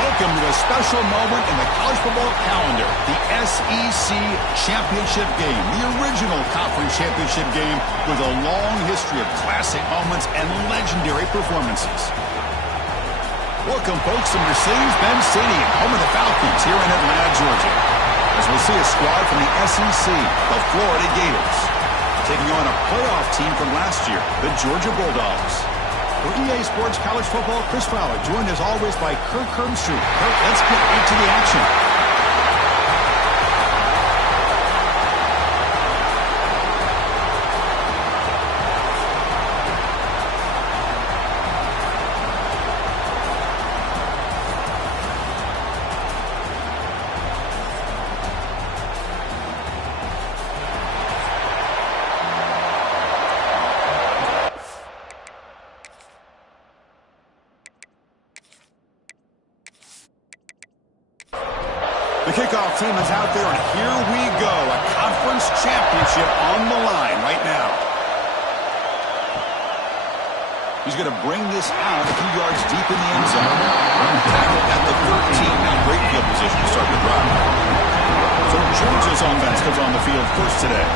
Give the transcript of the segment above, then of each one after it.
Welcome to a special moment in the college football calendar, the SEC Championship Game, the original conference championship game with a long history of classic moments and legendary performances. Welcome, folks, to Mercedes-Benz Stadium, home of the Falcons here in Atlanta, Georgia, as we'll see a squad from the SEC, the Florida Gators, taking on a playoff team from last year, the Georgia Bulldogs. For EA Sports College Football, Chris Fowler, joined as always by Kirk Herbstreit. Kirk, let's get right to the action. The kickoff team is out there, and here we go. A conference championship on the line right now. He's going to bring this out a few yards deep in the end zone. Tackled at the 13. Now great field position to start the drive. So Georgia's offense comes on the field first today.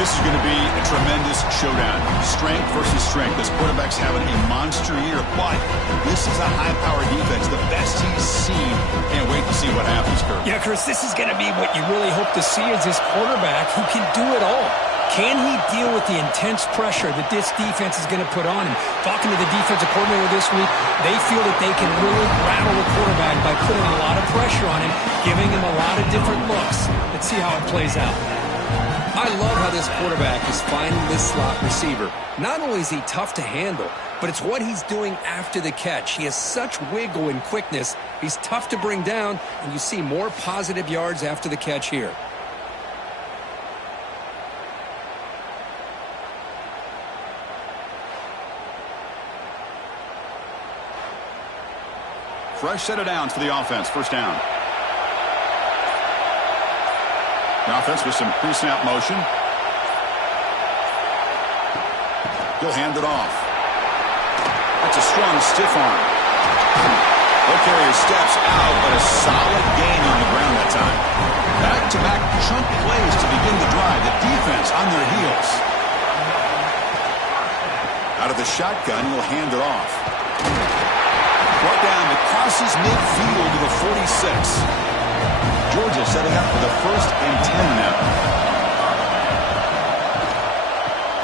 This is going to be a tremendous showdown. Strength versus strength. This quarterback's having a monster year, but this is a high-powered defense, the best he's seen. Can't wait to see what happens, Kirk. Yeah, Chris, this is going to be what you really hope to see is this quarterback who can do it all. Can he deal with the intense pressure that this defense is going to put on him? Talking to the defensive coordinator this week, they feel that they can really rattle the quarterback by putting a lot of pressure on him, giving him a lot of different looks. Let's see how it plays out. I love how this quarterback is finding this slot receiver. Not only is he tough to handle, but it's what he's doing after the catch. He has such wiggle and quickness. He's tough to bring down, and you see more positive yards after the catch here. Fresh set of downs for the offense. First down. The offense with some pre-snap motion. He'll hand it off. That's a strong stiff arm. He'll carry his steps out, but a solid gain on the ground that time. Back-to-back chunk plays to begin the drive. The defense on their heels. Out of the shotgun, he'll hand it off. Brought down, it crosses midfield to the 46. Georgia setting up for the 1st and 10 now.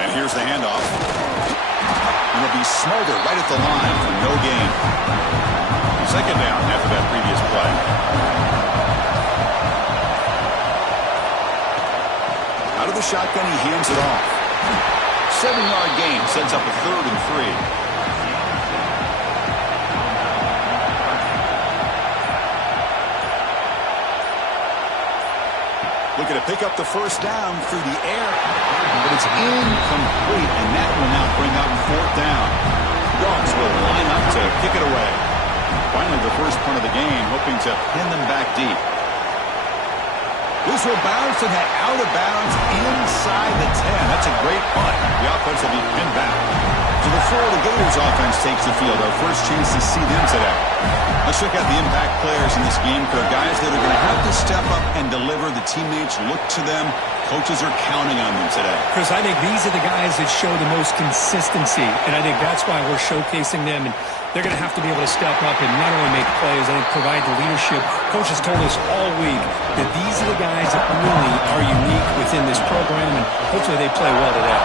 And here's the handoff. It'll be smothered right at the line for no gain. Second down after that previous play. Out of the shotgun, he hands it off. 7-yard gain sets up a 3rd and 3. Looking to pick up the first down through the air, but it's incomplete, and that will now bring up 4th down. Dogs will line up to kick it away. Finally, the first punt of the game, hoping to pin them back deep. This will bounce and head out of bounds inside the 10. That's a great punt. The offense will be pinned back. So the Florida Gators offense takes the field. Our first chance to see them today. Let's check out the impact players in this game, guys that are going to have to step up and deliver. The teammates look to them. Coaches are counting on them today. Chris, I think these are the guys that show the most consistency, and I think that's why we're showcasing them. And they're going to have to be able to step up and not only make plays, I think provide the leadership. Coach has told us all week that these are the guys that really are unique within this program, and hopefully they play well today.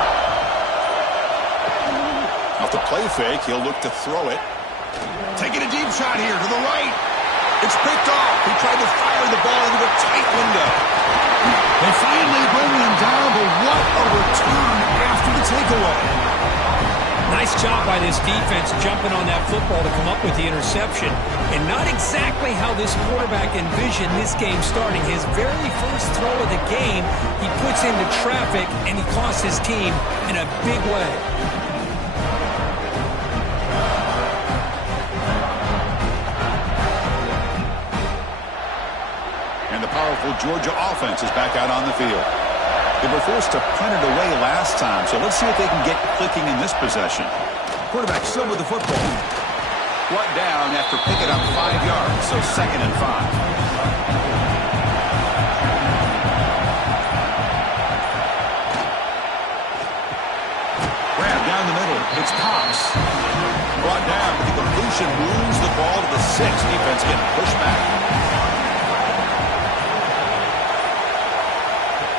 Off the play fake, he'll look to throw it. Taking a deep shot here to the right. It's picked off. He tried to fire the ball into a tight window. They finally bring him down, but what a return after the takeaway. Nice job by this defense jumping on that football to come up with the interception. And not exactly how this quarterback envisioned this game starting. His very first throw of the game, he puts into traffic, and he costs his team in a big way. And the powerful Georgia offense is back out on the field. They were forced to punt it away last time, so let's see if they can get clicking in this possession. Quarterback still with the football. brought down after picking up 5 yards, so 2nd and 5. Grab down the middle. It's Cox. Brought down, but the completion moves the ball to the 6. Defense getting pushed back.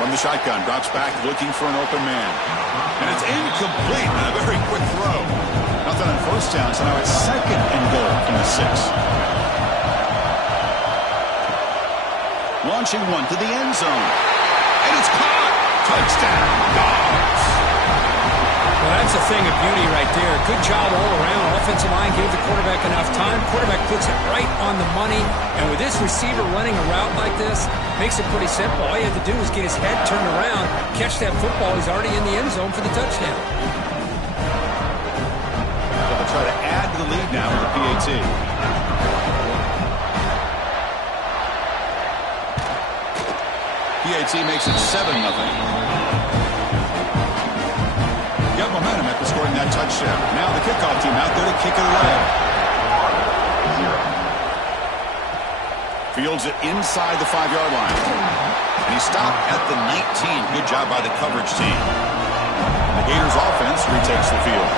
From the shotgun, drops back, looking for an open man. And it's incomplete on a very quick throw. Nothing on first down, so now it's 2nd and goal from the 6. Launching one to the end zone. And it's caught. Touchdown, Dogs. Well, that's a thing of beauty right there. Good job all around. Offensive line gave the quarterback enough time. Quarterback puts it right on the money. And with this receiver running a route like this, makes it pretty simple. All you have to do is get his head turned around, catch that football. He's already in the end zone for the touchdown. They'll try to add to the lead now with the PAT. PAT makes it 7-0. Got momentum after scoring that touchdown. Now the kickoff team out there to kick it away. Fields it inside the 5-yard line. And he stopped at the 19. Good job by the coverage team. The Gators offense retakes the field.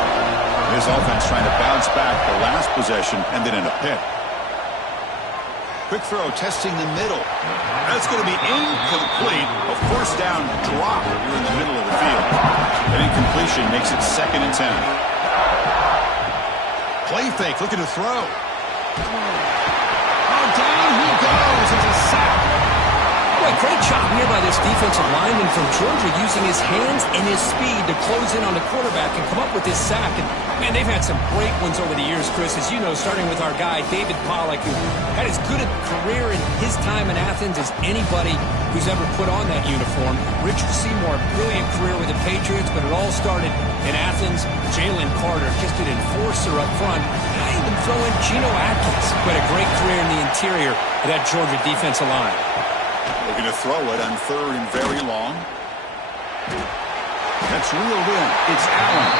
This offense trying to bounce back the last possession, ended in a pick. Quick throw testing the middle. That's going to be incomplete. A first down drop here in the middle of the field. An incompletion makes it 2nd and 10. Play fake, looking to throw. Oh, down he goes. It's a sack. Boy, great job here by this defensive lineman from Georgia using his hands and his speed to close in on the quarterback and come up with this sack. And, man, they've had some great ones over the years, Chris, as you know, starting with our guy, David Pollack, who had as good a career in his time in Athens as anybody who's ever put on that uniform. Richard Seymour, brilliant career with the Patriots, but it all started in Athens. Jalen Carter, just an enforcer up front. And I even throw in Geno Atkins, who had a great career in the interior of that Georgia defensive line. Looking to throw it on 3rd and very long. That's reeled in. It's Allen.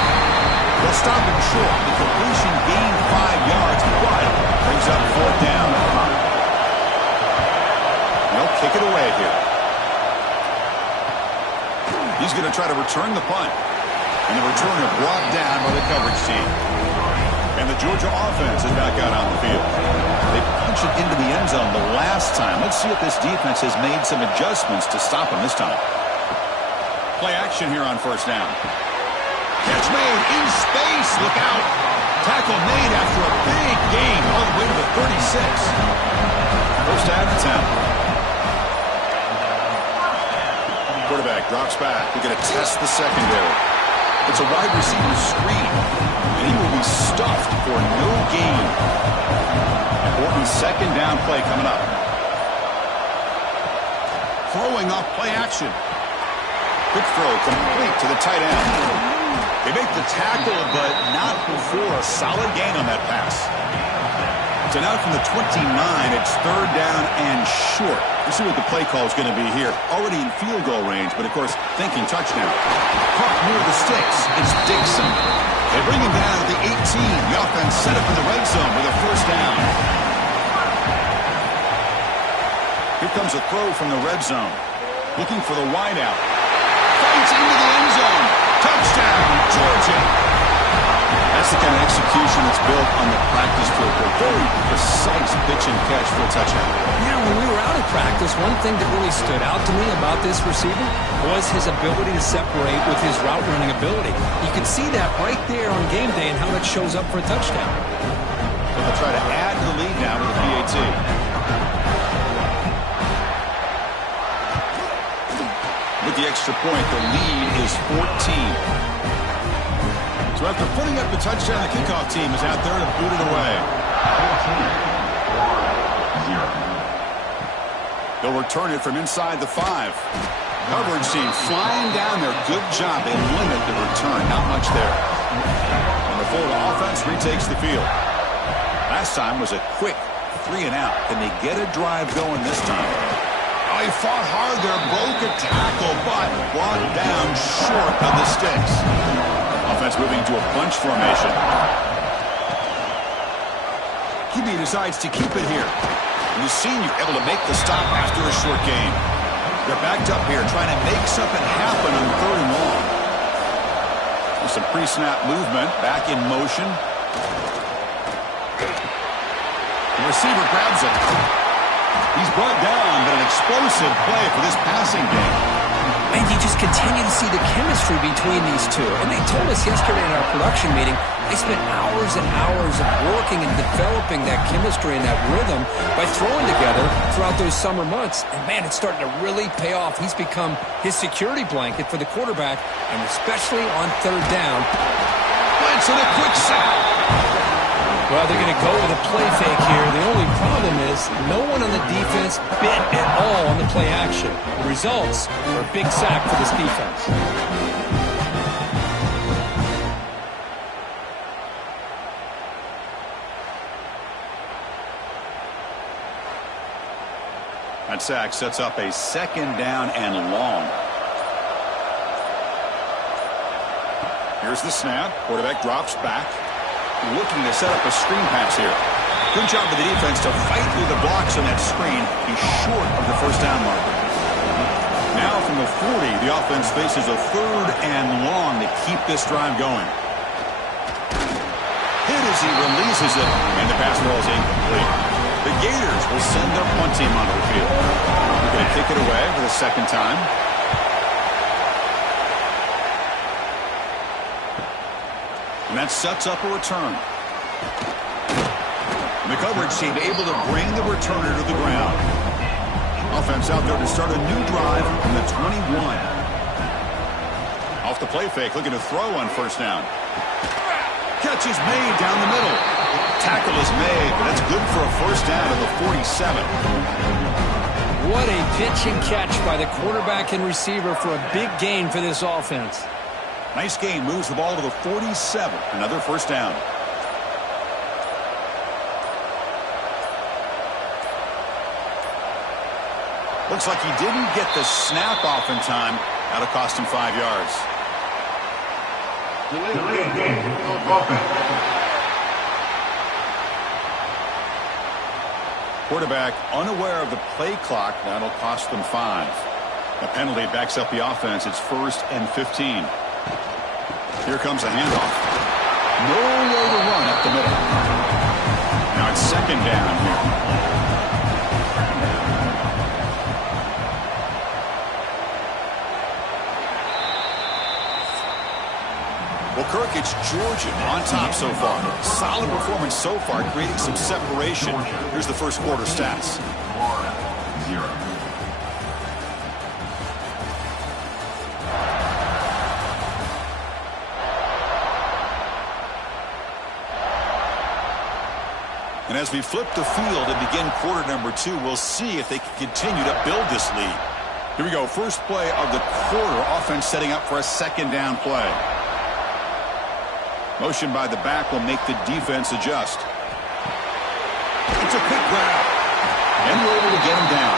They'll stop him short. The completion gained 5 yards, but brings up 4th down. They'll kick it away here. He's going to try to return the punt. And the returner brought down by the coverage team. And the Georgia offense is back out on the field. They punched it into the end zone the last time. Let's see if this defense has made some adjustments to stop him this time. Play action here on first down. Catch made in space. Look out. Tackle made after a big gain all the way to the 36. First down and 10. Quarterback drops back. We're going to test the secondary. It's a wide receiver screen, and he will be stuffed for no gain. Important 2nd down play coming up. Throwing off play action. Quick throw complete to the tight end. They make the tackle, but not before a solid gain on that pass. So now from the 29, it's 3rd down and short. Let's see what the play call is going to be here. Already in field goal range, but of course, thinking touchdown. Caught near the sticks. It's Dixon. They bring him down at the 18. The offense set up in the red zone with a first down. Here comes a throw from the red zone. Looking for the wideout. Fights into the end zone. Touchdown, Georgia. That's the kind of execution that's built on the practice field. A very precise pitch and catch for a touchdown. Yeah, when we were out of practice, one thing that really stood out to me about this receiver was his ability to separate with his route running ability. You can see that right there on game day and how that shows up for a touchdown. So they'll try to add to the lead now with the PAT. With the extra point, the lead is 14. So after putting up the touchdown, the kickoff team is out there to boot it away. They'll return it from inside the 5. Coverage team flying down there. Good job. They limit the return. Not much there. And the Florida offense retakes the field. Last time was a quick 3 and out. Can they get a drive going this time? Oh, he fought hard there. Broke a tackle, but brought down short of the sticks. Offense moving to a bunch formation. QB decides to keep it here. And the senior able to make the stop after a short gain. They're backed up here trying to make something happen on 3rd and long. There's some pre-snap movement. Back in motion. The receiver grabs it. He's brought down, but an explosive play for this passing game. And you just continue to see the chemistry between these two. And they told us yesterday in our production meeting, they spent hours and hours of working and developing that chemistry and that rhythm by throwing together throughout those summer months. And, man, it's starting to really pay off. He's become his security blanket for the quarterback, and especially on 3rd down. Blitz and a quick sack. Well, they're going to go with a play fake here. The only problem is no one on the defense bit at all on the play action. The results are a big sack for this defense. That sack sets up a 2nd down and long. Here's the snap. Quarterback drops back. Looking to set up a screen pass here. Good job of the defense to fight through the blocks on that screen. He's short of the 1st down marker. Now from the 40, the offense faces a 3rd and long to keep this drive going. Hit as he releases it, and the pass ball is incomplete. The Gators will send their punt team onto the field. They're going to kick it away for the 2nd time. And that sets up a return. And the coverage team able to bring the returner to the ground. Offense out there to start a new drive from the 21. Off the play fake, looking to throw on 1st down. Catch is made down the middle. Tackle is made, but that's good for a 1st down to the 47. What a pitch and catch by the quarterback and receiver for a big gain for this offense. Nice gain, moves the ball to the 47. Another 1st down. Looks like he didn't get the snap off in time. That'll cost him 5 yards. Quarterback unaware of the play clock. That'll cost them 5. The penalty backs up the offense. It's 1st and 15. Here comes a handoff. No way to run up the middle. Now it's 2nd down here. Well, Kirk, it's Georgia on top so far. Solid performance so far, creating some separation. Here's the 1st quarter stats. 0. And as we flip the field and begin quarter number 2, we'll see if they can continue to build this lead. Here we go. First play of the quarter. Offense setting up for a 2nd down play. Motion by the back will make the defense adjust. It's a quick grab. And we're able to get him down.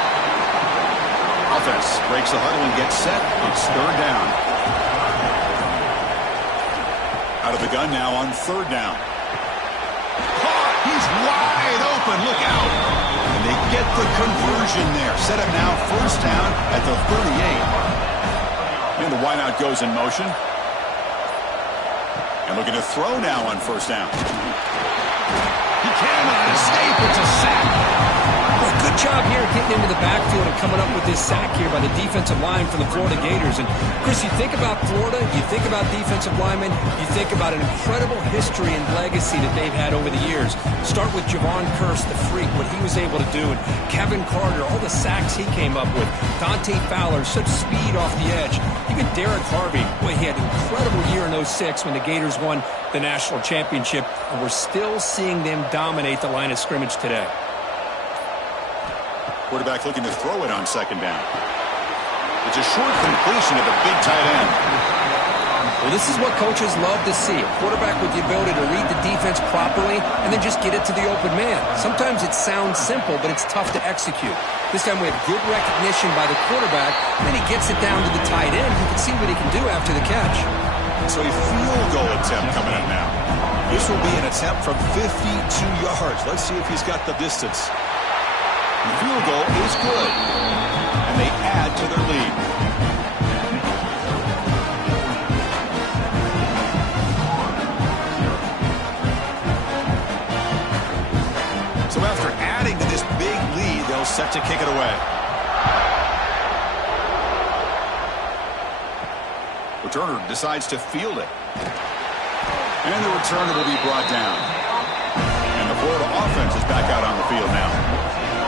Offense breaks the huddle and gets set. It's 3rd down. Out of the gun now on 3rd down. He's wide open. Look out. And they get the conversion there. Set up now 1st down at the 38. And the wideout goes in motion. And looking to throw now on 1st down. He cannot escape. It's a sack. Well, good job here getting into the backfield and coming up with this sack here by the defensive line for the Florida Gators. And, Chris, you think about Florida, you think about defensive linemen, you think about an incredible history and legacy that they've had over the years. Start with Javon Kearse, the freak, what he was able to do. And Kevin Carter, all the sacks he came up with. Dante Fowler, such speed off the edge. Even Derek Harvey, boy, he had an incredible year in 06 when the Gators won the national championship. And we're still seeing them dominate the line of scrimmage today. Quarterback looking to throw it on 2nd down. It's a short completion of the big tight end. Well, this is what coaches love to see. A quarterback with the ability to read the defense properly and then just get it to the open man. Sometimes it sounds simple, but it's tough to execute. This time we have good recognition by the quarterback, and then he gets it down to the tight end. You can see what he can do after the catch. So a field goal attempt coming up now. This will be an attempt from 52 yards. Let's see if he's got the distance. The field goal is good, and they add to their lead. So after adding to this big lead, they'll set to kick it away. Returner decides to field it. And the returner will be brought down. And the Florida offense is back out on the field now.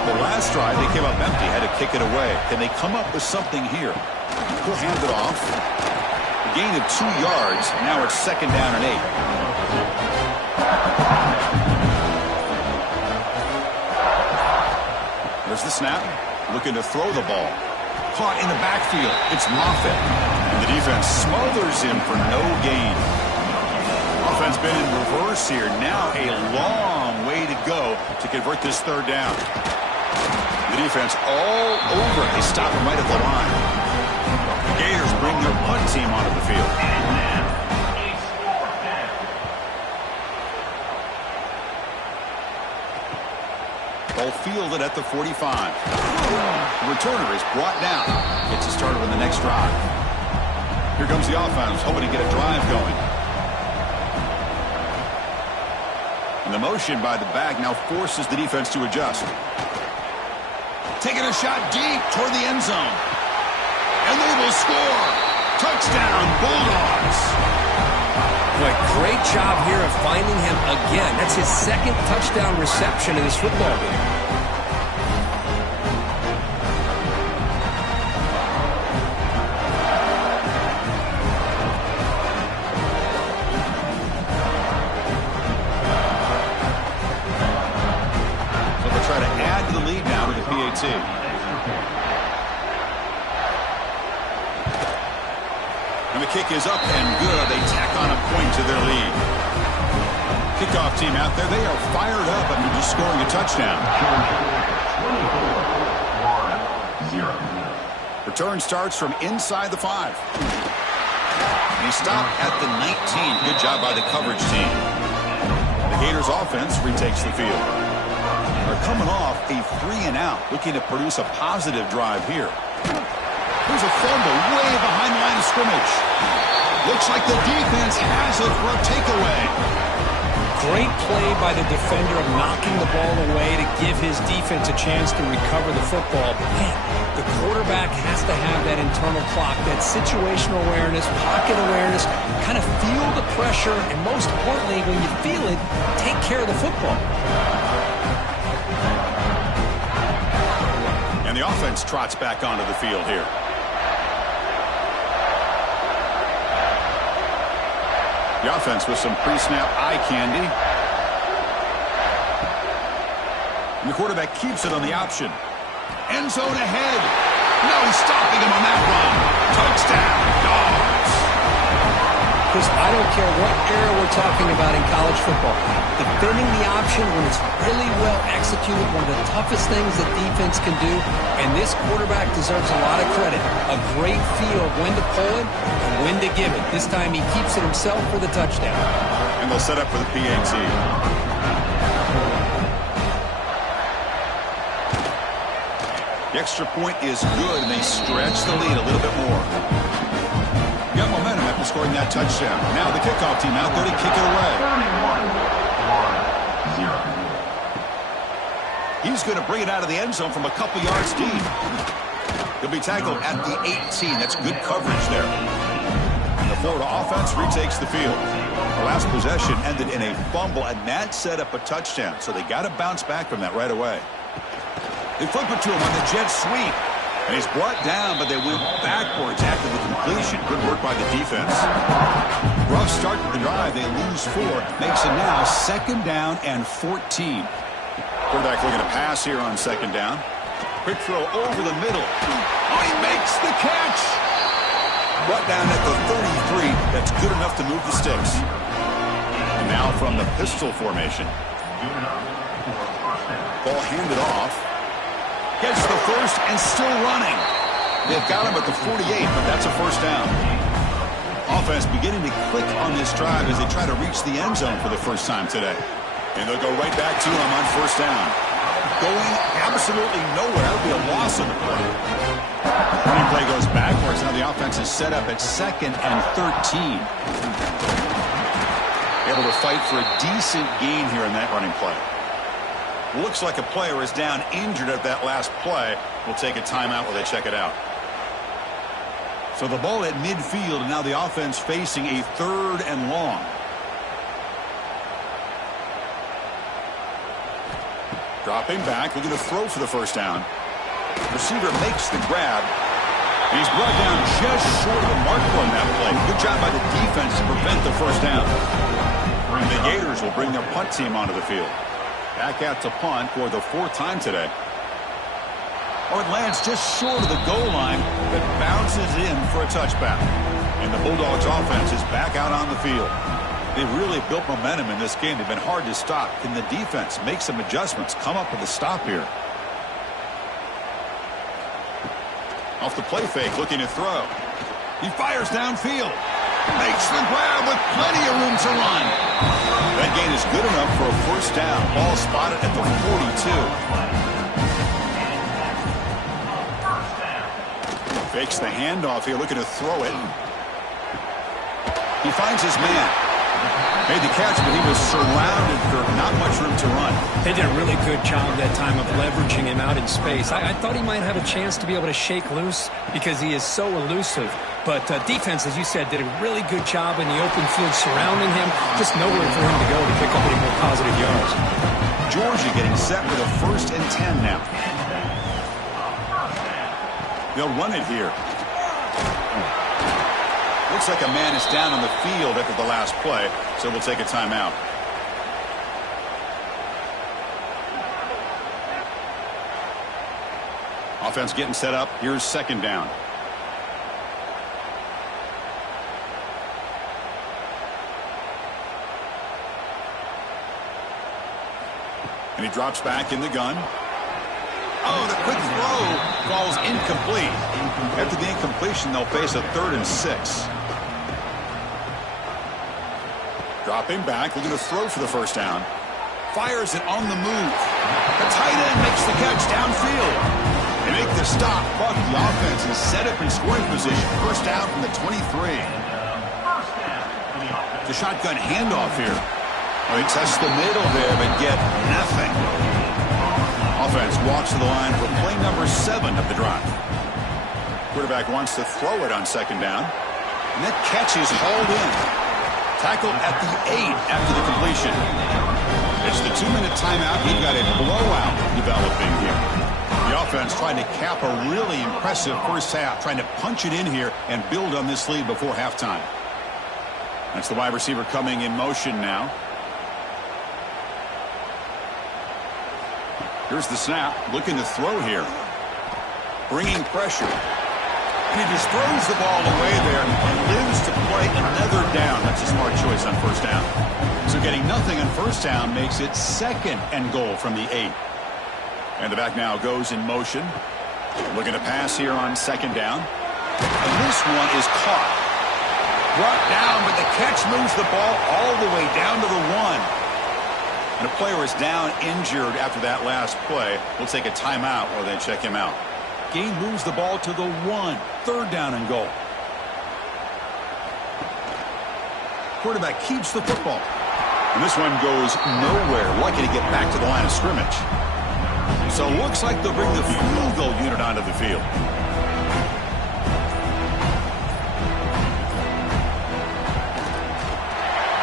The last drive, they came up empty, had to kick it away. Can they come up with something here? He'll hand it off. A gain of 2 yards. Now it's 2nd down and 8. There's the snap. Looking to throw the ball. Caught in the backfield. It's Moffitt. And the defense smothers him for no gain. Offense been in reverse here. Now a long way to go to convert this 3rd down. The defense all over it. They stop him right at the line. The Gators bring their punt team onto the field. Ball fielded at the 45. The returner is brought down. Gets it started on the next drive. Here comes the offense, hoping to get a drive going. And the motion by the back now forces the defense to adjust. Taking a shot deep toward the end zone. And they will score. Touchdown, Bulldogs. Boy, great job here of finding him again. That's his 2nd touchdown reception in this football game. And the kick is up and good. They tack on a point to their lead. Kickoff team out there. They are fired up after just scoring a touchdown. Return starts from inside the 5. And he stopped at the 19. Good job by the coverage team. The Gators offense retakes the field. They're coming off a 3-and-out, looking to produce a positive drive here. Here's a fumble way behind the line of scrimmage. Looks like the defense has it for a takeaway. Great play by the defender of knocking the ball away to give his defense a chance to recover the football. But man, the quarterback has to have that internal clock, that situational awareness, pocket awareness, kind of feel the pressure, and most importantly, when you feel it, take care of the football. And the offense trots back onto the field here. The offense with some pre-snap eye candy. And the quarterback keeps it on the option. End zone ahead. No stopping him on that run. Touchdown, Dogs. Chris, I don't care what era we're talking about in college football. Defending the option when it's really well executed, one of the toughest things that defense can do, and this quarterback deserves a lot of credit. A great feel of when to pull it and when to give it. This time he keeps it himself for the touchdown. And they'll set up for the PAT. The extra point is good, and they stretch the lead a little bit more. Got momentum after scoring that touchdown. Now the kickoff team out there to kick it away. He's going to bring it out of the end zone from a couple yards deep. He'll be tackled at the 18. That's good coverage there. And the Florida offense retakes the field. The last possession ended in a fumble, and that set up a touchdown. So they got to bounce back from that right away. They flip it to him on the jet sweep. And he's brought down, but they went backwards after the completion. Good work by the defense. Rough start to the drive. They lose 4. Makes it now 2nd down and 14. Quarterback looking to pass here on 2nd down. Quick throw over the middle. Oh, he makes the catch. Brought down at the 33. That's good enough to move the sticks. And now from the pistol formation. Ball handed off. Gets the first and still running. They've got him at the 48, but that's a 1st down. Offense beginning to click on this drive as they try to reach the end zone for the first time today. And they'll go right back to him on first down. Going absolutely nowhere. That would be a loss on the play. Running play goes backwards. Now the offense is set up at 2nd and 13. Able to fight for a decent gain here in that running play. Looks like a player is down injured at that last play. We'll take a timeout while they check it out. So the ball at midfield, and now the offense facing a 3rd and long. Dropping back, looking to throw for the first down. Receiver makes the grab. And he's brought down just short of the marker on that play. Good job by the defense to prevent the first down. And the Gators will bring their punt team onto the field. Back out to punt for the 4th time today. It lands just short of the goal line, but bounces in for a touchback. And the Bulldogs offense is back out on the field. They've really built momentum in this game. They've been hard to stop. Can the defense make some adjustments, come up with a stop here? Off the play fake, looking to throw. He fires downfield. Makes the grab with plenty of room to run. That gain is good enough for a first down. Ball spotted at the 42. Fakes the handoff here, looking to throw it. He finds his man. Made the catch, but he was surrounded for not much room to run. They did a really good job that time of leveraging him out in space. I thought he might have a chance to be able to shake loose because he is so elusive. But defense, as you said, did a really good job in the open field surrounding him. Just nowhere for him to go to pick up any more positive yards. Georgia getting set with a 1st and 10 now. They'll run it here. Looks like a man is down on the field after the last play, so we'll take a timeout. Offense getting set up. Here's 2nd down. And he drops back in the gun. Oh, the quick throw falls incomplete. After the incompletion, they'll face a 3rd and 6. Dropping back, looking to throw for the first down. Fires it on the move. The tight end makes the catch downfield. They make the stop, but the offense is set up in scoring position. First down from the 23. The shotgun handoff here. They test the middle there, but get nothing. Offense walks to the line for play number 7 of the drive. Quarterback wants to throw it on 2nd down. And that catch is hauled in. Tackled at the 8 after the completion. It's the 2-minute timeout. We've got a blowout developing here. The offense trying to cap a really impressive first half, trying to punch it in here and build on this lead before halftime. That's the wide receiver coming in motion now. Here's the snap, looking to throw here. Bringing pressure. And he just throws the ball away there and lives to play another down. That's a smart choice on first down. So getting nothing on first down makes it 2nd and goal from the 8. And the back now goes in motion. Looking to pass here on 2nd down. And this one is caught. Brought down, but the catch moves the ball all the way down to the 1. And a player is down injured after that last play. We'll take a timeout while they check him out. Gain moves the ball to the 1. 3rd down and goal. Quarterback keeps the football. And this one goes nowhere. Lucky to get back to the line of scrimmage. So looks like they'll bring the field goal unit onto the field.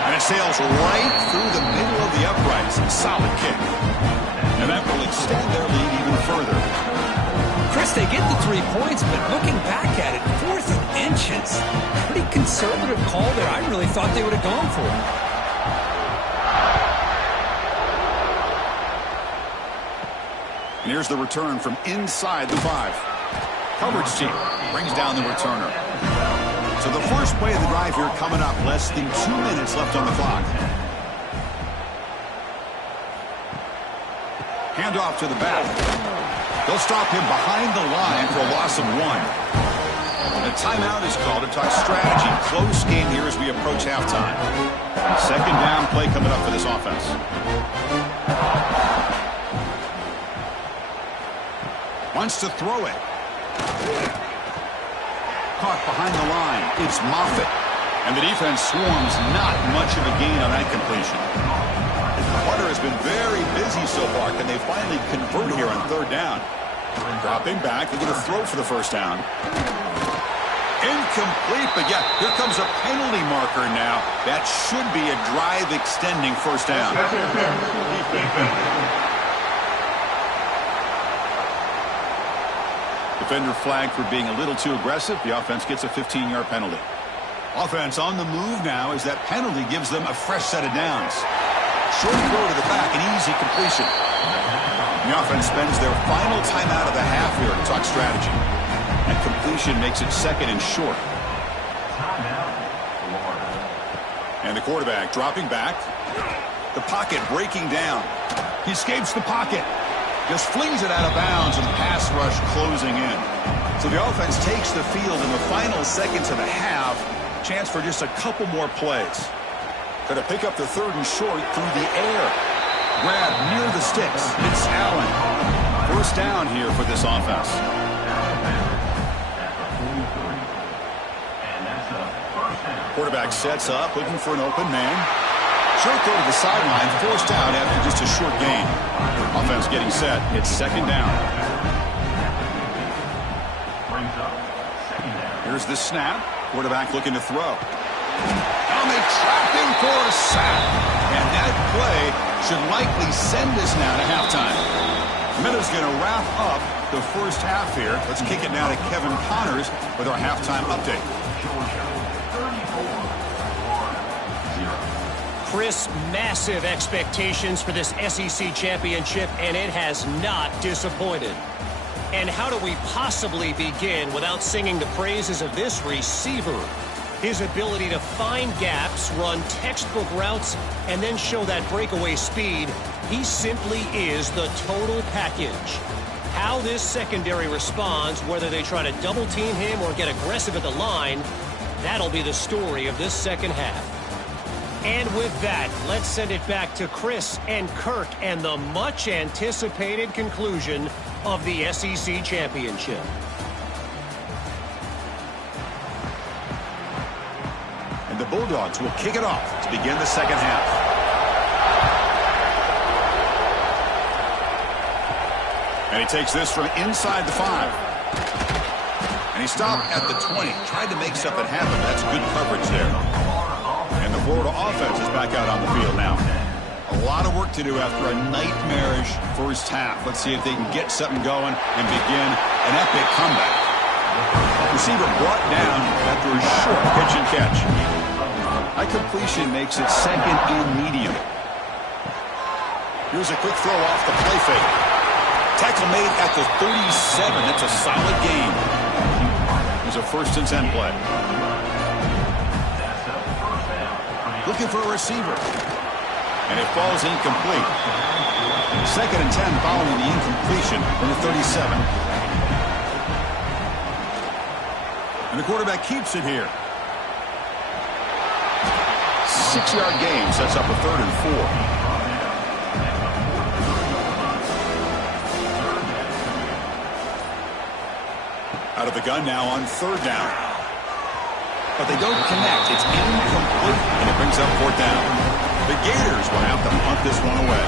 And it sails right through the middle of the uprights. Solid kick. And that will extend their lead even further. Chris, they get the 3 points, but looking back at it, 4th and inches. Pretty conservative call there. I really thought they would have gone for it. And here's the return from inside the 5. Coverage team brings down the returner. So the first play of the drive here coming up. Less than 2 minutes left on the clock. Handoff to the back. They'll stop him behind the line for a loss of 1. A timeout is called to talk strategy. Close game here as we approach halftime. Second down play coming up for this offense. Wants to throw it. Caught behind the line. It's Moffitt. And the defense swarms. Not much of a gain on that completion. Hunter has been very busy so far. Can they finally convert here on third down? Dropping back. They're going to throw for the first down. Incomplete, but yeah, here comes a penalty marker now. That should be a drive-extending first down. Defender flagged for being a little too aggressive. The offense gets a 15-yard penalty. Offense on the move now as that penalty gives them a fresh set of downs. Short throw to the back, an easy completion. The offense spends their final timeout of the half here to talk strategy. And completion makes it second and short. And the quarterback dropping back. The pocket breaking down. He escapes the pocket. Just flings it out of bounds and the pass rush closing in. So the offense takes the field in the final seconds of the half. Chance for just a couple more plays. Going to pick up the third and short through the air. Grab near the sticks. It's Allen. First down here for this offense. Quarterback sets up, looking for an open man. Short throw to the sideline, forced out after just a short gain. Offense getting set. It's second down. Here's the snap. Quarterback looking to throw. And they trap him for a sack. And that play should likely send us now to halftime. Miller's going to wrap up the first half here. Let's kick it now to Kevin Connors with our halftime update. Chris, massive expectations for this SEC championship, and it has not disappointed. And how do we possibly begin without singing the praises of this receiver? His ability to find gaps, run textbook routes, and then show that breakaway speed. He simply is the total package. How this secondary responds, whether they try to double team him or get aggressive at the line, that'll be the story of this second half. And with that, let's send it back to Chris and Kirk and the much-anticipated conclusion of the SEC championship. And the Bulldogs will kick it off to begin the second half. And he takes this from inside the 5. And he stopped at the 20. Tried to make something happen. That's good coverage there. And the Florida offense is back out on the field now. A lot of work to do after a nightmarish first half. Let's see if they can get something going and begin an epic comeback. Receiver brought down after a short pitch and catch. High completion makes it second and medium. Here's a quick throw off the play fake. Tackle made at the 37. That's a solid gain. There's a 1st and 10 play. Looking for a receiver. And it falls incomplete. 2nd and 10 following the incompletion from the 37. And the quarterback keeps it here. 6-yard gain sets up a 3rd and 4. Out of the gun now on 3rd down. But they don't connect. It's incomplete, and it brings up 4th down. The Gators will have to punt this one away.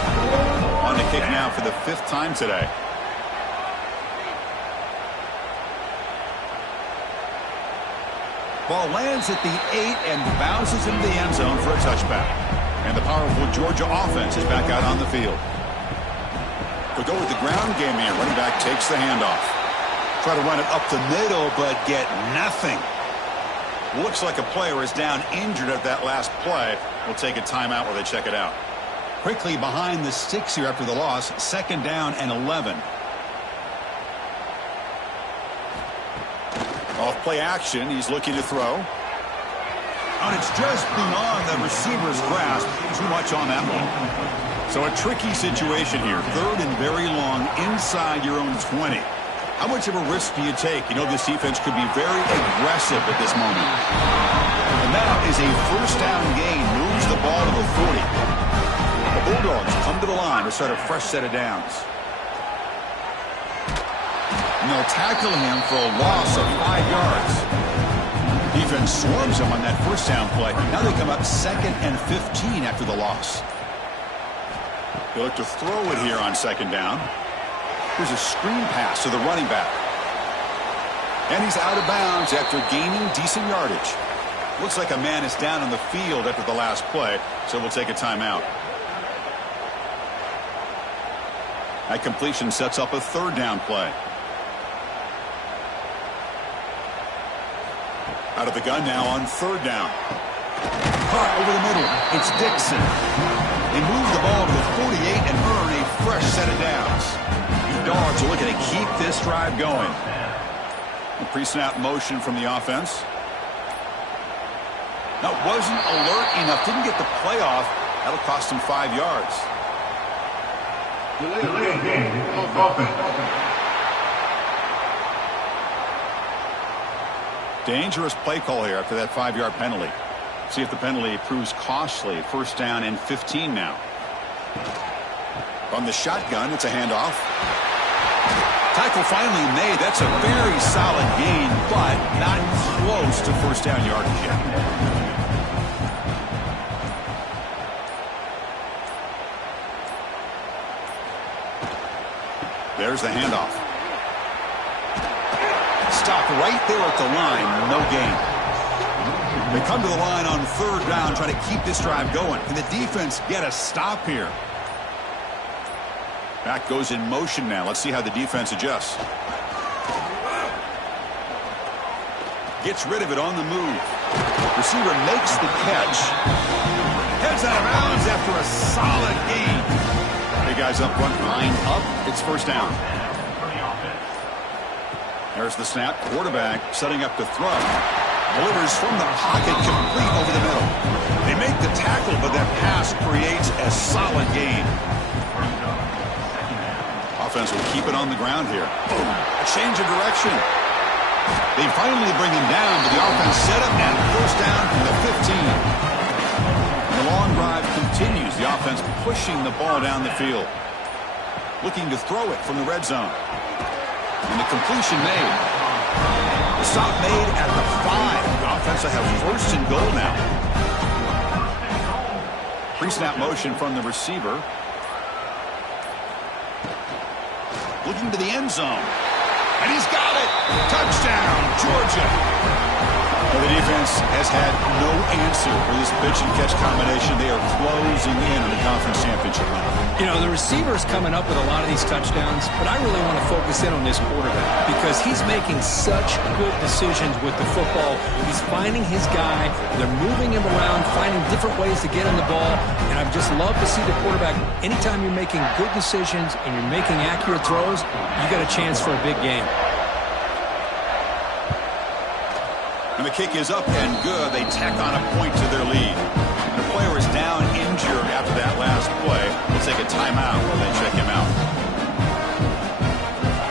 On the kick now for the 5th time today. Ball lands at the 8 and bounces into the end zone for a touchback. And the powerful Georgia offense is back out on the field. We'll go with the ground game here. Running back takes the handoff. Try to run it up the middle, but get nothing. Looks like a player is down injured at that last play. We'll take a timeout while they check it out. Quickly behind the sticks here after the loss. 2nd down and 11. Off play action. He's looking to throw. And it's just beyond the receiver's grasp. Too much on that one. So a tricky situation here. 3rd and very long inside your own 20. How much of a risk do you take? You know this defense could be very aggressive at this moment. And that is a first down gain. Moves the ball to the 40. The Bulldogs come to the line to start a fresh set of downs. And they'll tackle him for a loss of 5 yards. Defense swarms him on that first down play. Now they come up 2nd and 15 after the loss. They look to throw it here on 2nd down. Here's a screen pass to the running back. And he's out of bounds after gaining decent yardage. Looks like a man is down on the field after the last play, so we'll take a timeout. That completion sets up a 3rd down play. Out of the gun now on 3rd down. Caught over the middle. It's Dixon. They move the ball to the 48 and earn a fresh set of downs. The Dogs are looking to keep this drive going. A pre-snap motion from the offense. That wasn't alert enough. Didn't get the play off. That'll cost him 5 yards. Delay game. Offense. Dangerous play call here after that 5-yard penalty. See if the penalty proves costly. 1st down and 15 now. From the shotgun, it's a handoff. Tackle finally made. That's a very solid gain, but not close to 1st down yardage yet. There's the handoff. Stop right there at the line. No gain. They come to the line on 3rd down, trying to keep this drive going. Can the defense get a stop here? Back goes in motion now. Let's see how the defense adjusts. Gets rid of it on the move. Receiver makes the catch. Heads out of bounds after a solid gain. Hey guys up front, line up. It's 1st down. There's the snap. Quarterback setting up to throw. Delivers from the pocket, complete over the middle. They make the tackle, but that pass creates a solid gain. Offense will keep it on the ground here. Boom. A change of direction. They finally bring him down, but the offense set up and 1st down from the 15. The long drive continues. The offense pushing the ball down the field. Looking to throw it from the red zone. And the completion made. The stop made at the 5. The offense will have 1st and goal now. Pre-snap motion from the receiver. Looking to the end zone. And he's got it. Touchdown, Georgia. Well, the defense has had no answer for this pitch and catch combination. They are closing in on the conference championship run. You know, the receiver's coming up with a lot of these touchdowns, but I really want to focus in on this quarterback because he's making such good decisions with the football. He's finding his guy. They're moving him around, finding different ways to get him the ball, and I've just love to see the quarterback. Anytime you're making good decisions and you're making accurate throws, you got a chance for a big game. And the kick is up and good. They tack on a point to their lead. The player is down injured after that last play. We'll take a timeout while they check him out.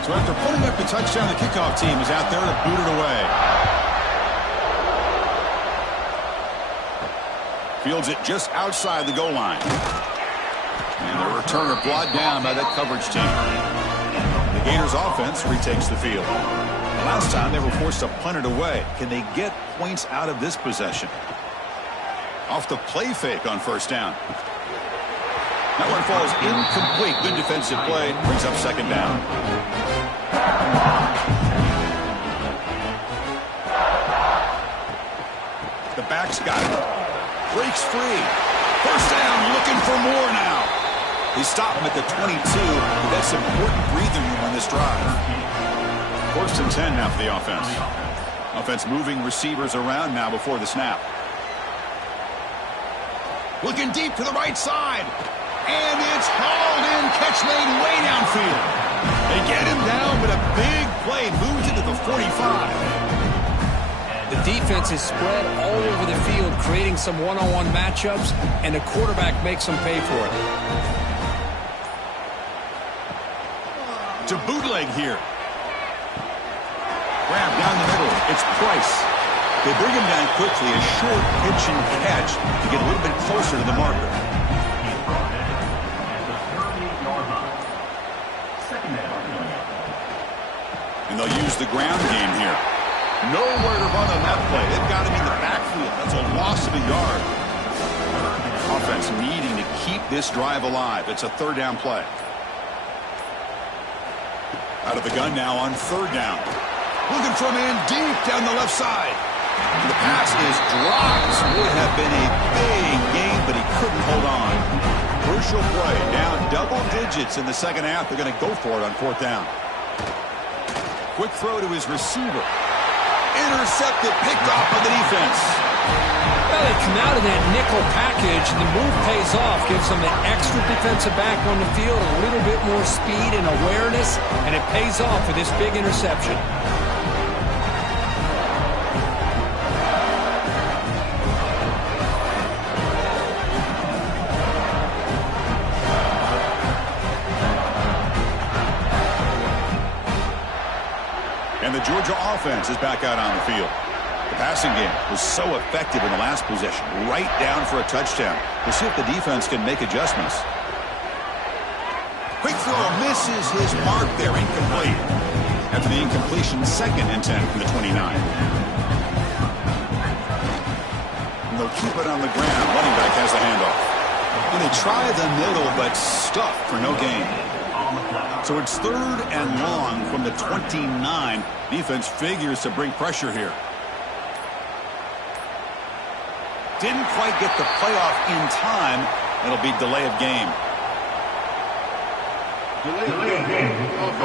So after putting up the touchdown, the kickoff team is out there to boot it away. Fields it just outside the goal line. And the returner brought down by that coverage team. The Gators offense retakes the field. Last time they were forced to punt it away. Can they get points out of this possession? Off the play fake on 1st down. That one falls incomplete. Good defensive play. Brings up 2nd down. The back's got it. Breaks free. 1st down, looking for more now. They stop him at the 22. That's important breathing room on this drive. 1st and 10 now for the offense. Offense moving receivers around now before the snap. Looking deep to the right side. And it's hauled in. Catch made way downfield. They get him down, but a big play moves into the 45. The defense is spread all over the field, creating some one-on-one matchups, and the quarterback makes them pay for it. To bootleg here. Grab down the middle. It's Price. They bring him down quickly. A short pitch and catch to get a little bit closer to the marker. And they'll use the ground game here. Nowhere to run on that play. They've got him in the backfield. That's a loss of a yard. Offense needing to keep this drive alive. It's a third down play. Out of the gun now on third down. Looking for a man deep down the left side. And the pass is dropped. Would have been a big game, but he couldn't hold on. Crucial play. Down double digits in the second half. They're going to go for it on fourth down. Quick throw to his receiver. Intercepted, picked off by the defense. Well, they come out of that nickel package, and the move pays off. Gives them an extra defensive back on the field, a little bit more speed and awareness, and it pays off with this big interception. And the Georgia offense is back out on the field. The passing game was so effective in the last possession, right down for a touchdown. We'll see if the defense can make adjustments. Quick throw misses his mark there, incomplete. After the incompletion, 2nd and 10 from the 29. And they'll keep it on the ground. Running back has the handoff. And they try the middle, but stuffed for no gain. So it's 3rd and long from the 29. Defense figures to bring pressure here. Didn't quite get the playoff in time. It'll be delay of game. Delay of game.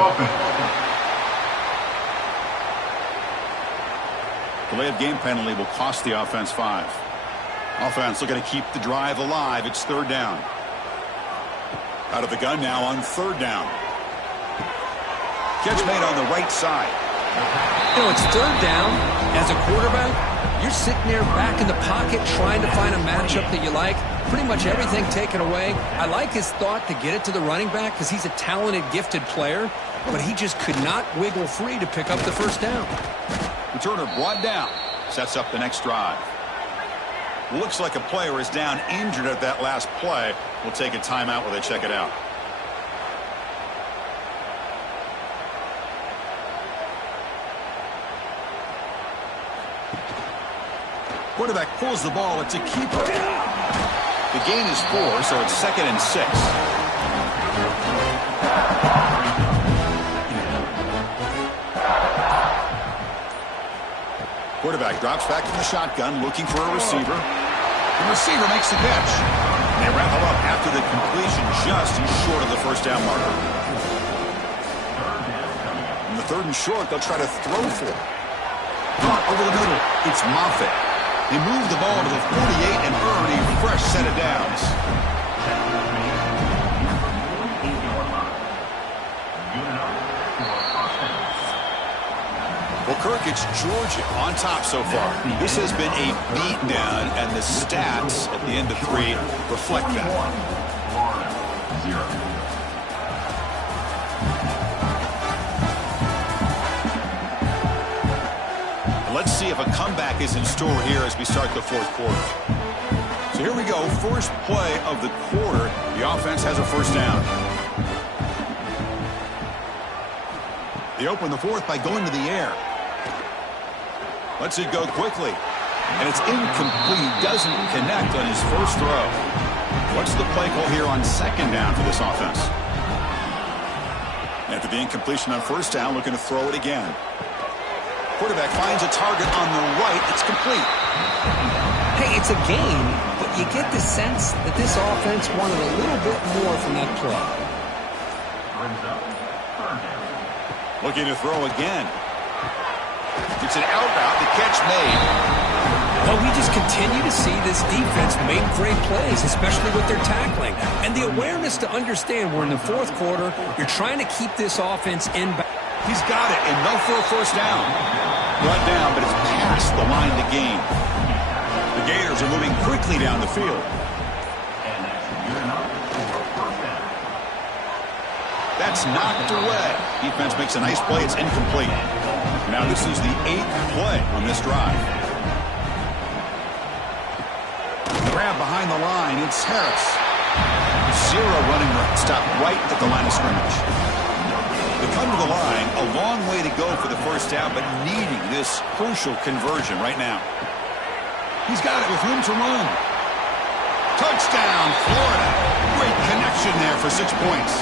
Offense. Delay of game penalty will cost the offense 5. Offense looking to keep the drive alive. It's 3rd down. Out of the gun now on 3rd down. Catch made on the right side. You know, it's 3rd down. As a quarterback, you're sitting there back in the pocket trying to find a matchup that you like. Pretty much everything taken away. I like his thought to get it to the running back because he's a talented, gifted player, but he just could not wiggle free to pick up the 1st down. Returner brought down. Sets up the next drive. Looks like a player is down injured at that last play. We'll take a timeout while they check it out. Quarterback pulls the ball. It's a keeper. The gain is 4, so it's 2nd and 6. Quarterback drops back from the shotgun, looking for a receiver. The receiver makes the catch. They wrap him up after the completion, just short of the 1st down marker. In the 3rd and short, they'll try to throw for it. Caught over the middle. It's Moffitt. He moved the ball to the 48 and earned a fresh set of downs. Well, Kirk, it's Georgia on top so far. This has been a beatdown, and the stats at the end of 3 reflect that. Let's see if a comeback is in store here as we start the 4th quarter. So here we go. First play of the quarter. The offense has a 1st down. They open the 4th by going to the air. Lets it go quickly. And it's incomplete. Doesn't connect on his first throw. What's the play call here on 2nd down for this offense? After the incompletion on 1st down, looking to throw it again. Quarterback finds a target on the right. It's complete. Hey, it's a game, but you get the sense that this offense wanted a little bit more from that play. Looking to throw again. It's an out route. The catch made. Well, we just continue to see this defense make great plays, especially with their tackling. And the awareness to understand we're in the 4th quarter, you're trying to keep this offense in back. He's got it, and no for a 1st down. Brought down, but it's past the line to gain. The Gators are moving quickly down the field. That's knocked away. Defense makes a nice play. It's incomplete. Now this is the 8th play on this drive. Grab behind the line. It's Harris. Zero running room. Stop right at the line of scrimmage. They come to the line. A long way to go for the first down, but needing this crucial conversion right now. He's got it with room to run. Touchdown, Florida. Great connection there for 6 points.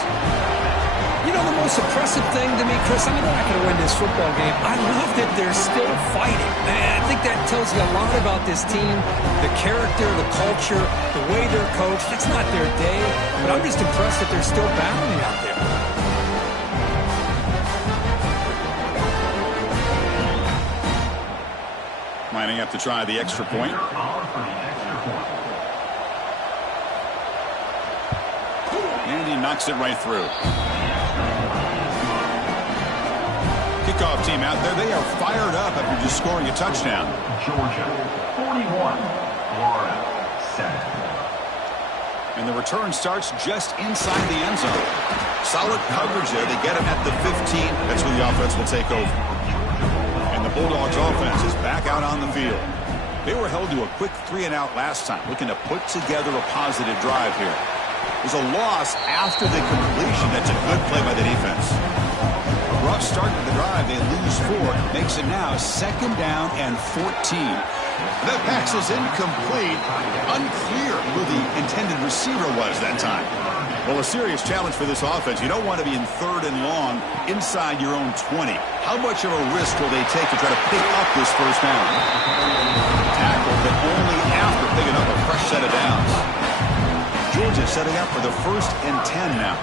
You know, the most impressive thing to me, Chris, I mean, they're not going to win this football game. I love that they're still fighting. Man, I think that tells you a lot about this team, the character, the culture, the way they're coached. It's not their day, but I'm just impressed that they're still battling out there. Lining up to try the extra point. And he knocks it right through. Kickoff team out there. They are fired up after just scoring a touchdown. Georgia, 41. Florida, 7. And the return starts just inside the end zone. Solid coverage there. They get him at the 15. That's where the offense will take over. And the Bulldogs offense is back out on the field. They were held to a quick 3-and-out last time, looking to put together a positive drive here. There's a loss after the completion. That's a good play by the defense. A rough start to the drive. They lose 4. Makes it now 2nd down and 14. That pass is incomplete. Unclear who the intended receiver was that time. Well, a serious challenge for this offense. You don't want to be in 3rd and long inside your own 20. How much of a risk will they take to try to pick up this first down? Tackle, but only after picking up a fresh set of downs. Georgia setting up for the 1st and 10 now.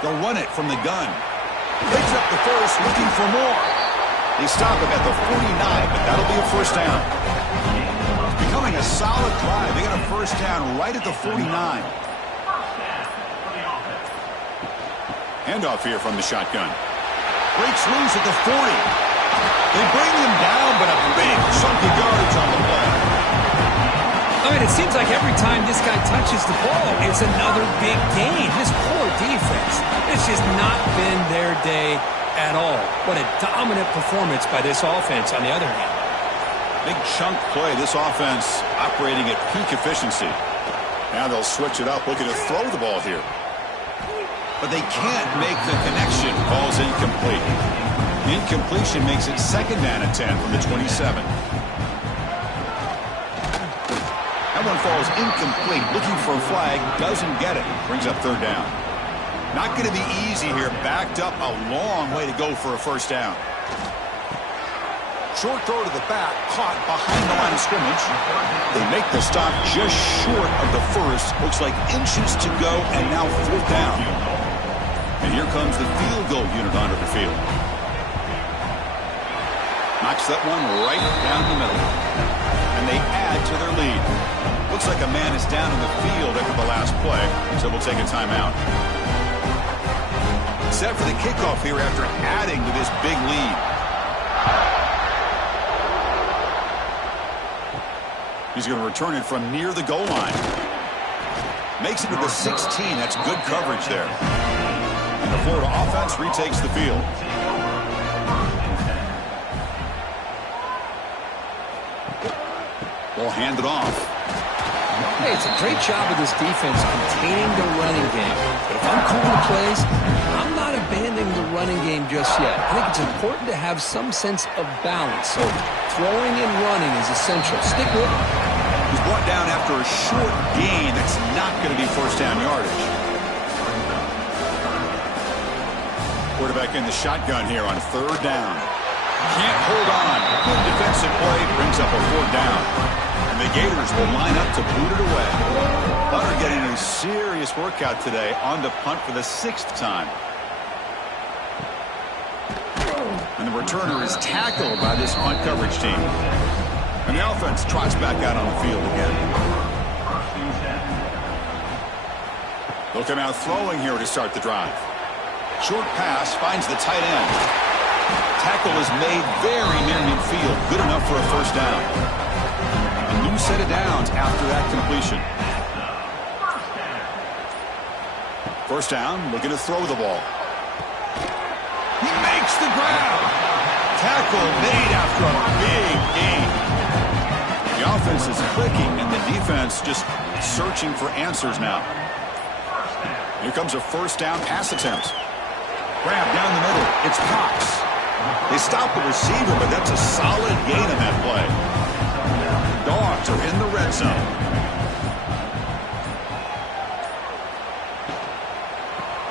They'll run it from the gun. Picks up the first, looking for more. They stop him at the 49, but that'll be a first down. It's becoming a solid drive. They got a first down right at the 49. Handoff here from the shotgun. Breaks loose at the 40. They bring him down, but a big chunk of yardage on the play. I mean, it seems like every time this guy touches the ball, it's another big gain. This poor defense, it's just not been their day at all. What a dominant performance by this offense on the other hand. Big chunk play. This offense operating at peak efficiency. Now they'll switch it up, looking to throw the ball here. But they can't make the connection. Ball's incomplete. Incompletion makes it 2nd down and 10 from the 27. That one falls incomplete. Looking for a flag. Doesn't get it. Brings up 3rd down. Not going to be easy here. Backed up a long way to go for a first down. Short throw to the back. Caught behind the line of scrimmage. They make the stop just short of the first. Looks like inches to go, and now 4th down. And here comes the field goal unit onto the field. Knocks that one right down the middle. And they add to their lead. Looks like a man is down in the field after the last play, so we'll take a timeout. Set for the kickoff here after adding to this big lead. He's going to return it from near the goal line. Makes it to the 16. That's good coverage there. And the Florida offense retakes the field. Ball handed off. Hey, it's a great job of this defense containing the running game. But if I'm calling the plays, I'm not abandoning the running game just yet. I think it's important to have some sense of balance. So throwing and running is essential. Stick with it. He's brought down after a short gain. That's not going to be first down yardage. Quarterback in the shotgun here on 3rd down. Can't hold on. Good defensive play brings up a 4th down. And the Gators will line up to boot it away. Hunter getting a serious workout today on to punt for the 6th time. And the returner is tackled by this punt coverage team. And the offense trots back out on the field again. They'll come out throwing here to start the drive. Short pass finds the tight end. Tackle is made very near midfield. Good enough for a first down. A new set of downs after that completion. First down, looking to throw the ball. He makes the grab. Tackle made after a big gain. The offense is clicking, and the defense just searching for answers now. Here comes a first down pass attempt. Grab down the middle. It's Cox. They stop the receiver, but that's a solid gain in that play. Dogs are in the red zone.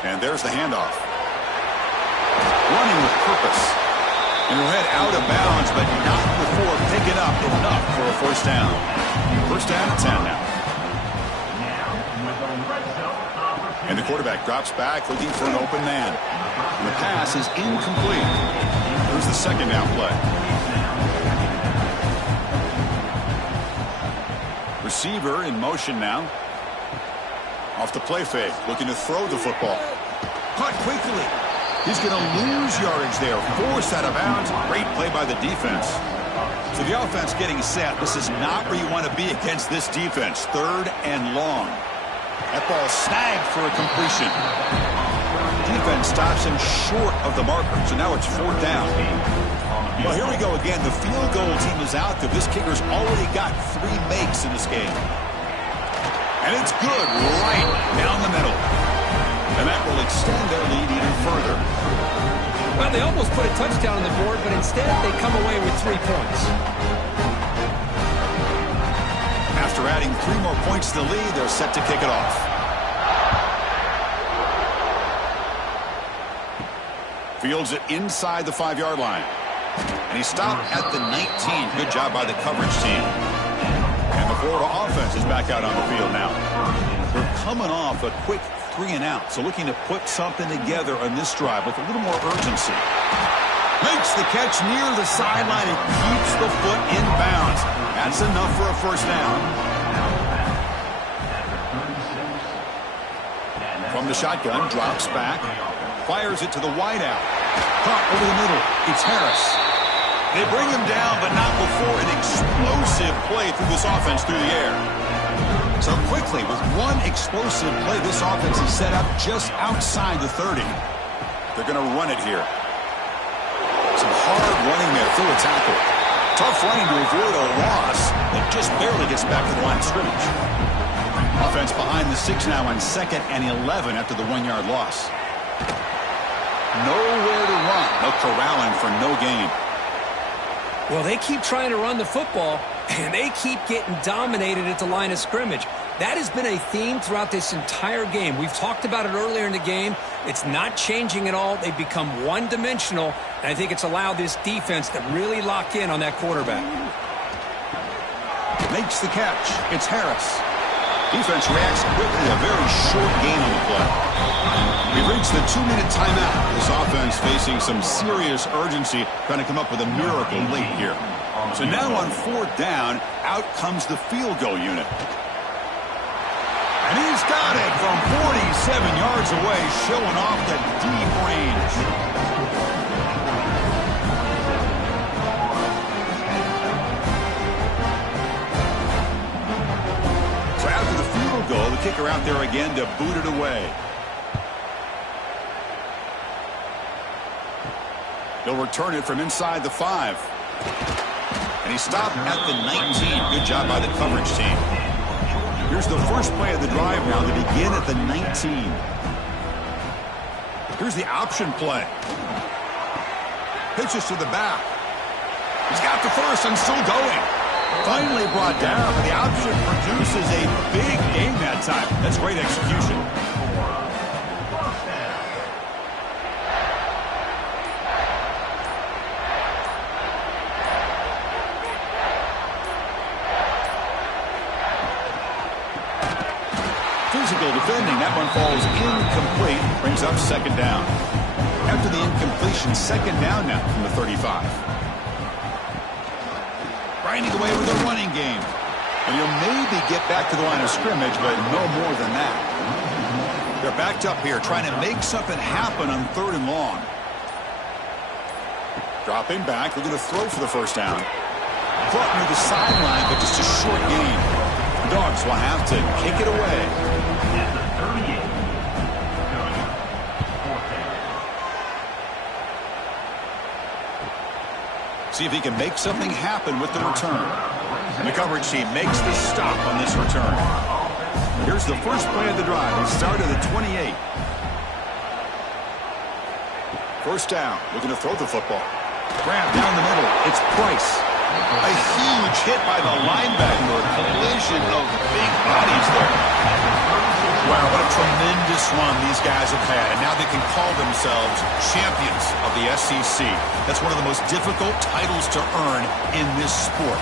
And there's the handoff. Running with purpose. And he'll head out of bounds, but not before picking up enough for a first down. First down and 10 now. And the quarterback drops back looking for an open man. And the pass is incomplete. Here's the second down play. Receiver in motion now. Off the play fake, looking to throw the football. Caught quickly. He's going to lose yardage there. Forced out of bounds. Great play by the defense. So the offense getting set. This is not where you want to be against this defense. Third and long. That ball snagged for a completion. Defense stops him short of the marker. So now it's fourth down. Well, here we go again. The field goal team is out there. This kicker's already got 3 makes in this game. And it's good right down the middle. And that will extend their lead even further. Well, they almost put a touchdown on the board, but instead they come away with 3 points. After adding 3 more points to the lead, they're set to kick it off. Fields it inside the 5-yard line. And he stopped at the 19. Good job by the coverage team. And the Florida offense is back out on the field now. They're coming off a quick 3 and out, so looking to put something together on this drive with a little more urgency. Makes the catch near the sideline and keeps the foot in bounds. That's enough for a first down. From the shotgun, drops back, fires it to the wideout. Caught over the middle. It's Harris. They bring him down, but not before an explosive play through this offense through the air. So quickly, with one explosive play, this offense is set up just outside the 30. They're going to run it here. Some hard running there through a tackle. Tough running to avoid a loss that just barely gets back to the line of scrimmage. Offense behind the 6 now on 2nd and 11 after the 1-yard loss. Nowhere to run. No corralling for no gain. Well, they keep trying to run the football, and they keep getting dominated at the line of scrimmage. That has been a theme throughout this entire game. We've talked about it earlier in the game. It's not changing at all. They've become one-dimensional, and I think it's allowed this defense to really lock in on that quarterback. Makes the catch. It's Harris. Defense reacts quickly. A very short gain on the play. We've reached the 2-minute timeout. This offense facing some serious urgency, trying to come up with a miracle late here. So now on 4th down, out comes the field goal unit. And he's got it from 47 yards away, showing off the deep range. So after the field goal, the kicker out there again to boot it away. He'll return it from inside the 5. And he stopped at the 19. Good job by the coverage team. Here's the first play of the drive now. They begin at the 19. Here's the option play. Pitches to the back. He's got the first and still going. Finally brought down, but the option produces a big gain that time. That's great execution. Physical defending. That one falls incomplete. Brings up 2nd down. After the incompletion, 2nd down now from the 35. Grinding away with a running game. And he'll maybe get back to the line of scrimmage, but no more than that. They're backed up here, trying to make something happen on 3rd and long. Dropping back, looking to throw for the first down. Caught near the sideline, but just a short gain. The Dogs will have to kick it away. See if he can make something happen with the return. And the coverage team makes the stop on this return. Here's the first play of the drive. It started at 28. First down, looking to throw the football. Grab down the middle. It's Price. A huge hit by the linebacker. A collision of big bodies there. Wow, what a tremendous run these guys have had. And now they can call themselves champions of the SEC. That's one of the most difficult titles to earn in this sport.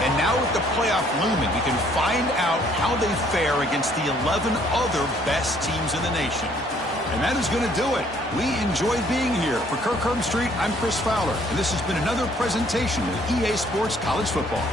And now with the playoff looming, we can find out how they fare against the 11 other best teams in the nation. And that is going to do it. We enjoyed being here. For Kirk Herbstreit, I'm Chris Fowler. And this has been another presentation of EA Sports College Football.